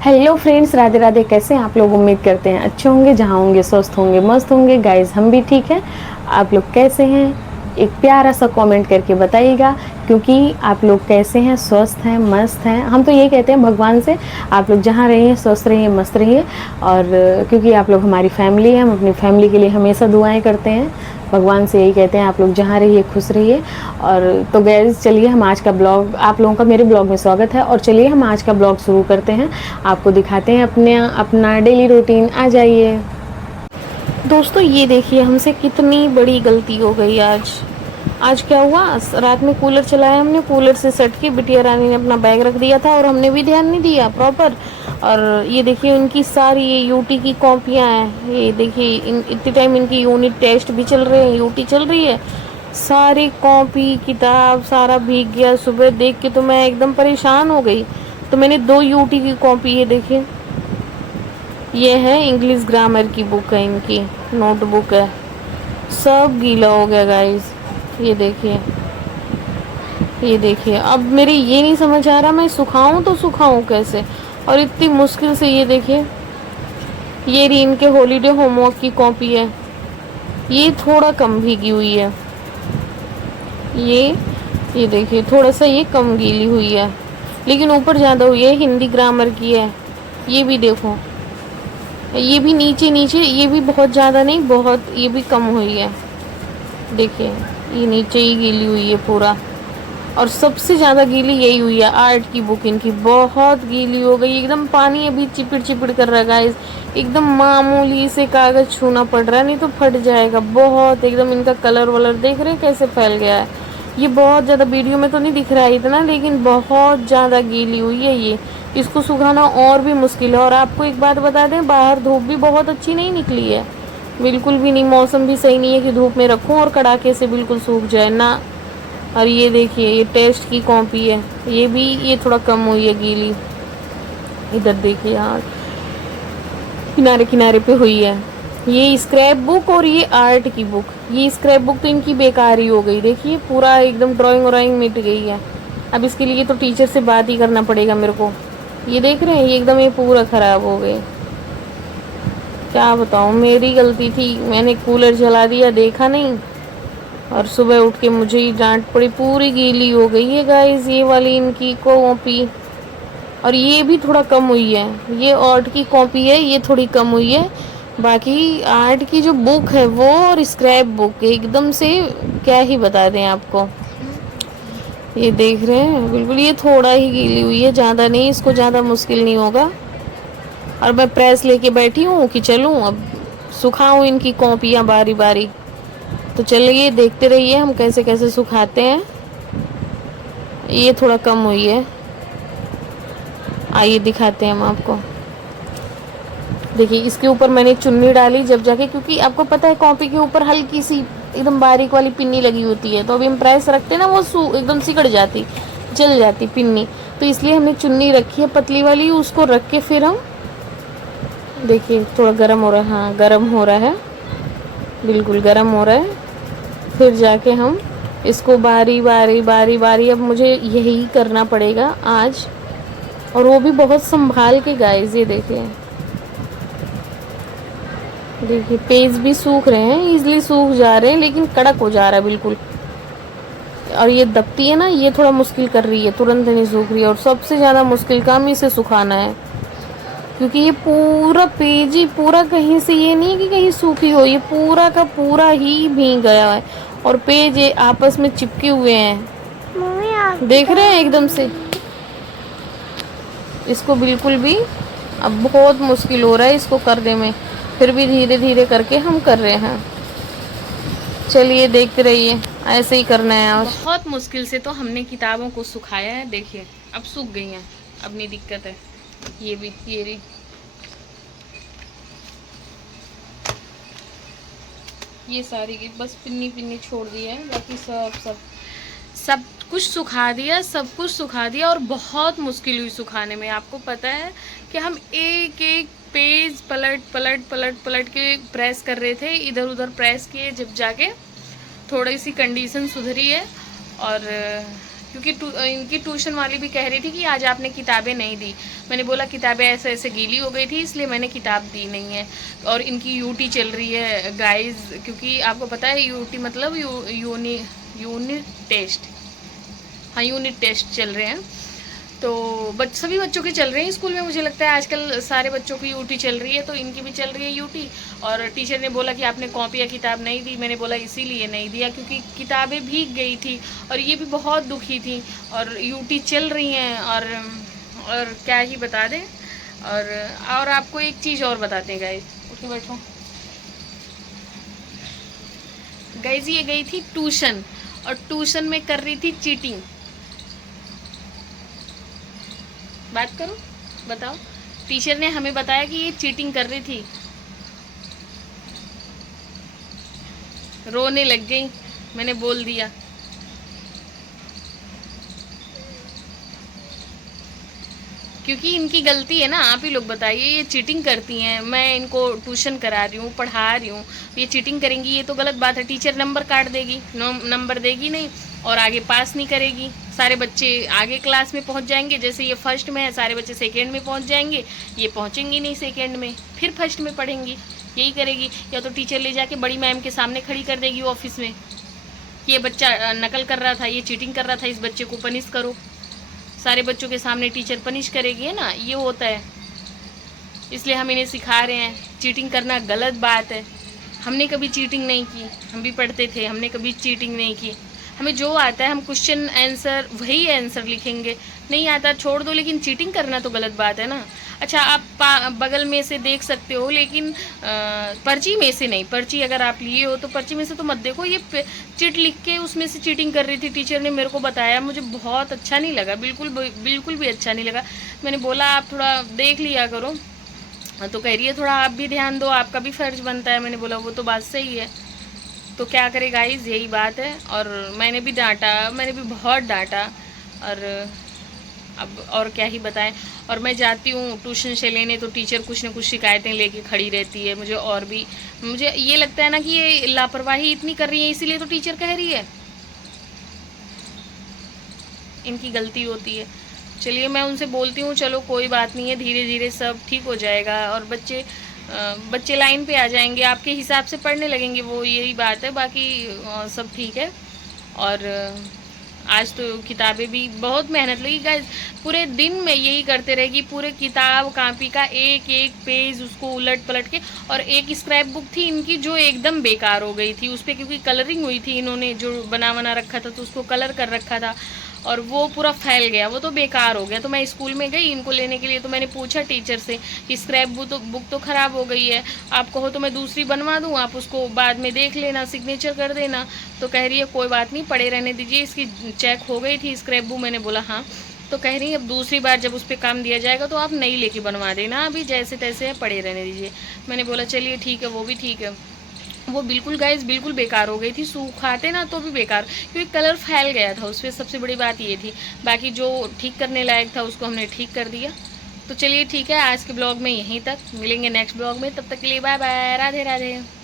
Hello friends, Radhe Radhe. कैसे हैं आप लोग? उम्मीद करते हैं अच्छे होंगे, जहाँ होंगे स्वस्थ होंगे, मस्त होंगे। गाइस हम भी ठीक हैं। आप लोग कैसे हैं? एक प्यारा सा कमेंट करके बताइएगा, क्योंकि आप लोग कैसे हैं, स्वस्थ हैं, मस्त हैं। हम तो ये कहते हैं भगवान से, आप लोग जहाँ रहिए स्वस्थ रहिए, मस्त रहिए। और क्योंकि आप लोग हमारी फैमिली है, हम अपनी फैमिली के लिए हमेशा दुआएं करते हैं। भगवान से यही कहते हैं, आप लोग जहाँ रहिए खुश रहिए। और तो गाइस चलिए, हम आज का ब्लॉग, आप लोगों का मेरे ब्लॉग में स्वागत है। और चलिए हम आज का ब्लॉग शुरू करते हैं, आपको दिखाते हैं अपना डेली रूटीन। आ जाइए दोस्तों। ये देखिए हमसे कितनी बड़ी गलती हो गई आज। आज क्या हुआ, रात में कूलर चलाया हमने, कूलर से सट के बिटिया रानी ने अपना बैग रख दिया था और हमने भी ध्यान नहीं दिया प्रॉपर। और ये देखिए उनकी सारी ये यूटी की कॉपियां हैं। ये देखिए इतने टाइम इनकी यूनिट टेस्ट भी चल रहे हैं, यूटी चल रही है। सारी कॉपी किताब सारा भीग गया। सुबह देख के तो मैं एकदम परेशान हो गई। तो मैंने 2 यूटी की कॉपी, ये देखिए, ये है इंग्लिश ग्रामर की बुक है, इनकी नोटबुक है, सब गीला हो गया गाइस। ये देखिए, ये देखिए। अब मेरे ये नहीं समझ आ रहा मैं सुखाऊं तो सुखाऊं कैसे, और इतनी मुश्किल से। ये देखिए, ये रही इनके हॉलीडे होमवर्क की कॉपी है, ये थोड़ा कम भीगी हुई है। ये देखिए थोड़ा सा ये कम गीली हुई है, लेकिन ऊपर ज़्यादा हुई है। हिंदी ग्रामर की है, ये भी देखो, ये भी नीचे नीचे, ये भी बहुत ज़्यादा नहीं, बहुत, ये भी कम हुई है। देखिए ये नीचे ही गीली हुई है पूरा। और सबसे ज़्यादा गीली यही हुई है आर्ट की बुक, इनकी बहुत गीली हो गई एकदम। पानी अभी चिपड़ चिपड़ कर रहा है गाइस, एकदम मामूली से कागज़ छूना पड़ रहा है, नहीं तो फट जाएगा। बहुत एकदम इनका कलर वलर देख रहे हैं कैसे फैल गया है। ये बहुत ज़्यादा, वीडियो में तो नहीं दिख रहा है इतना, लेकिन बहुत ज़्यादा गीली हुई है ये। इसको सुखाना और भी मुश्किल है। और आपको एक बात बता दें, बाहर धूप भी बहुत अच्छी नहीं निकली है, बिल्कुल भी नहीं। मौसम भी सही नहीं है कि धूप में रखूं और कड़ाके से बिल्कुल सूख जाए ना। और ये देखिए, ये टेस्ट की कॉपी है, ये भी, ये थोड़ा कम हुई है गीली। इधर देखिए यार, किनारे किनारे पे हुई है। ये स्क्रैप बुक और ये आर्ट की बुक, ये स्क्रैप बुक तो इनकी बेकार ही हो गई। देखिए पूरा एकदम ड्राइंग व्राइंग मिट गई है। अब इसके लिए तो टीचर से बात ही करना पड़ेगा मेरे को। ये देख रहे हैं, ये एकदम, ये पूरा ख़राब हो गई। क्या बताऊँ, मेरी गलती थी, मैंने कूलर जला दिया, देखा नहीं। और सुबह उठ के मुझे ही डांट पड़ी, पूरी गीली हो गई है गाइस ये वाली इनकी कॉपी। और ये भी थोड़ा कम हुई है, ये आर्ट की कॉपी है, ये थोड़ी कम हुई है। बाकी आर्ट की जो बुक है वो, और स्क्रैप बुक एकदम से, क्या ही बता दें आपको। ये देख रहे हैं बिल्कुल, ये थोड़ा ही गीली हुई है, ज़्यादा नहीं, इसको ज़्यादा मुश्किल नहीं होगा। और मैं प्रेस लेके बैठी हूँ कि चलूँ अब सुखाऊँ इनकी कॉपियाँ बारी बारी। तो चलिए देखते रहिए हम कैसे कैसे सुखाते हैं। ये थोड़ा कम हुई है, आइए दिखाते हैं हम आपको। देखिए इसके ऊपर मैंने चुन्नी डाली जब जाके, क्योंकि आपको पता है कॉपी के ऊपर हल्की सी एकदम बारीक वाली पिन्नी लगी होती है, तो अभी हम प्रेस रखते हैं ना, वो एकदम सिकड़ जाती, जल जाती पिन्नी। तो इसलिए हमने चुन्नी रखी है पतली वाली, उसको रख के फिर हम, देखिए थोड़ा गर्म हो रहा है, हाँ गर्म हो रहा है, बिल्कुल गर्म हो रहा है। फिर जाके हम इसको बारी बारी बारी बारी, अब मुझे यही करना पड़ेगा आज, और वो भी बहुत संभाल के गाइस। ये देखिए, देखिए पेज भी सूख रहे हैं, इजली सूख जा रहे हैं, लेकिन कड़क हो जा रहा है बिल्कुल। और ये दबती है ना, ये थोड़ा मुश्किल कर रही है, तुरंत नहीं सूख रही है। और सबसे ज़्यादा मुश्किल काम इसे सुखाना है, क्योंकि ये पूरा पेज ही पूरा, कहीं से ये नहीं है कि कहीं सूखी हो, ये पूरा का पूरा ही भीग गया है। और पेज ये आपस में चिपके हुए हैं, देख रहे हैं एकदम से। इसको बिल्कुल भी अब बहुत मुश्किल हो रहा है इसको करने में, फिर भी धीरे धीरे करके हम कर रहे हैं। चलिए देखते रहिए, ऐसे ही करना है आज। बहुत मुश्किल से तो हमने किताबों को सुखाया है, देखिए अब सूख गई हैं, अब नहीं दिक्कत है। ये भी, ये रही, ये सारी की बस पिन्नी पिन्नी छोड़ दी है, बाकी सब कुछ सुखा दिया, सब कुछ सुखा दिया। और बहुत मुश्किल हुई सुखाने में। आपको पता है कि हम एक एक पेज पलट पलट पलट पलट के प्रेस कर रहे थे, इधर उधर प्रेस किए, जब जाके थोड़ी सी कंडीशन सुधरी है। और क्योंकि इनकी ट्यूशन वाली भी कह रही थी कि आज आपने किताबें नहीं दी। मैंने बोला किताबें ऐसे ऐसे गीली हो गई थी इसलिए मैंने किताब दी नहीं है। और इनकी यूटी चल रही है गाइस, क्योंकि आपको पता है यूटी मतलब यूनिट टेस्ट, हाँ यूनिट टेस्ट चल रहे हैं। तो सभी बच्चों के चल रहे हैं स्कूल में, मुझे लगता है आजकल सारे बच्चों की यूटी चल रही है, तो इनकी भी चल रही है यूटी। और टीचर ने बोला कि आपने कॉपी या किताब नहीं दी। मैंने बोला इसीलिए नहीं दिया क्योंकि किताबें भीग गई थी और ये भी बहुत दुखी थी और यूटी चल रही हैं। और क्या ही बता दें। और आपको एक चीज़ और बताते हैं गाइस, उठ के बैठो। गाइस ये गई थी ट्यूशन और ट्यूशन में कर रही थी चीटिंग। बात करो, बताओ। टीचर ने हमें बताया कि ये चीटिंग कर रही थी। रोने लग गई, मैंने बोल दिया। क्योंकि इनकी गलती है ना, आप ही लोग बताइए। ये चीटिंग करती हैं, मैं इनको ट्यूशन करा रही हूँ, पढ़ा रही हूँ, ये चीटिंग करेंगी, ये तो गलत बात है। टीचर नंबर काट देगी, नंबर देगी नहीं और आगे पास नहीं करेगी। सारे बच्चे आगे क्लास में पहुँच जाएंगे, जैसे ये फर्स्ट में है सारे बच्चे सेकेंड में पहुँच जाएंगे, ये पहुँचेंगी नहीं सेकेंड में, फिर फर्स्ट में पढ़ेंगी। यही करेगी। या तो टीचर ले जाके बड़ी मैम के सामने खड़ी कर देगी ऑफिस में, ये बच्चा नकल कर रहा था, ये चीटिंग कर रहा था, इस बच्चे को पनिश करो। सारे बच्चों के सामने टीचर पनिश करेगी, है ना, ये होता है। इसलिए हम इन्हें सिखा रहे हैं, चीटिंग करना गलत बात है। हमने कभी चीटिंग नहीं की, हम भी पढ़ते थे, हमने कभी चीटिंग नहीं की। हमें जो आता है हम क्वेश्चन आंसर वही आंसर लिखेंगे, नहीं आता छोड़ दो, लेकिन चीटिंग करना तो गलत बात है ना। अच्छा आप बगल में से देख सकते हो, लेकिन पर्ची में से नहीं। पर्ची अगर आप लिए हो तो पर्ची में से तो मत देखो। ये चिट लिख के उसमें से चीटिंग कर रही थी, टीचर ने मेरे को बताया, मुझे बहुत अच्छा नहीं लगा, बिल्कुल भी अच्छा नहीं लगा। मैंने बोला आप थोड़ा देख लिया करो, तो कह रही है थोड़ा आप भी ध्यान दो, आपका भी फ़र्ज बनता है। मैंने बोला वो तो बात सही है, तो क्या करे गाइस, यही बात है। और मैंने भी डांटा, मैंने भी बहुत डांटा। और अब और क्या ही बताएं। और मैं जाती हूँ ट्यूशन से लेने, तो टीचर कुछ ना कुछ शिकायतें लेके खड़ी रहती है। मुझे ये लगता है ना कि ये लापरवाही इतनी कर रही है, इसीलिए तो टीचर कह रही है, इनकी गलती होती है। चलिए मैं उनसे बोलती हूँ, चलो कोई बात नहीं है, धीरे धीरे सब ठीक हो जाएगा और बच्चे लाइन पे आ जाएंगे, आपके हिसाब से पढ़ने लगेंगे वो, यही बात है। बाकी सब ठीक है। और आज तो किताबें भी बहुत मेहनत लगी गाइस, पूरे दिन में यही करते रहेगी, पूरे किताब कापी का एक एक पेज उसको उलट पलट के। और एक स्क्रैप बुक थी इनकी जो एकदम बेकार हो गई थी, उस पर क्योंकि कलरिंग हुई थी, इन्होंने जो बना रखा था तो उसको कलर कर रखा था और वो पूरा फैल गया, वो तो बेकार हो गया। तो मैं स्कूल में गई इनको लेने के लिए, तो मैंने पूछा टीचर से कि स्क्रैप बुक तो ख़राब हो गई है, आप कहो तो मैं दूसरी बनवा दूँ, आप उसको बाद में देख लेना, सिग्नेचर कर देना। तो कह रही है कोई बात नहीं, पड़े रहने दीजिए, इसकी चेक हो गई थी स्क्रैप बुक। मैंने बोला हाँ। तो कह रही है अब दूसरी बार जब उस पर काम दिया जाएगा तो आप नई लेके बनवा देना, अभी जैसे तैसे है पड़े रहने दीजिए। मैंने बोला चलिए ठीक है, वो भी ठीक है। वो बिल्कुल गाइस बिल्कुल बेकार हो गई थी, सूखाते ना तो भी बेकार, क्योंकि कलर फैल गया था उस पर, सबसे बड़ी बात ये थी। बाकी जो ठीक करने लायक था उसको हमने ठीक कर दिया। तो चलिए ठीक है, आज के ब्लॉग में यहीं तक, मिलेंगे नेक्स्ट ब्लॉग में, तब तक के लिए बाय बाय, राधे राधे।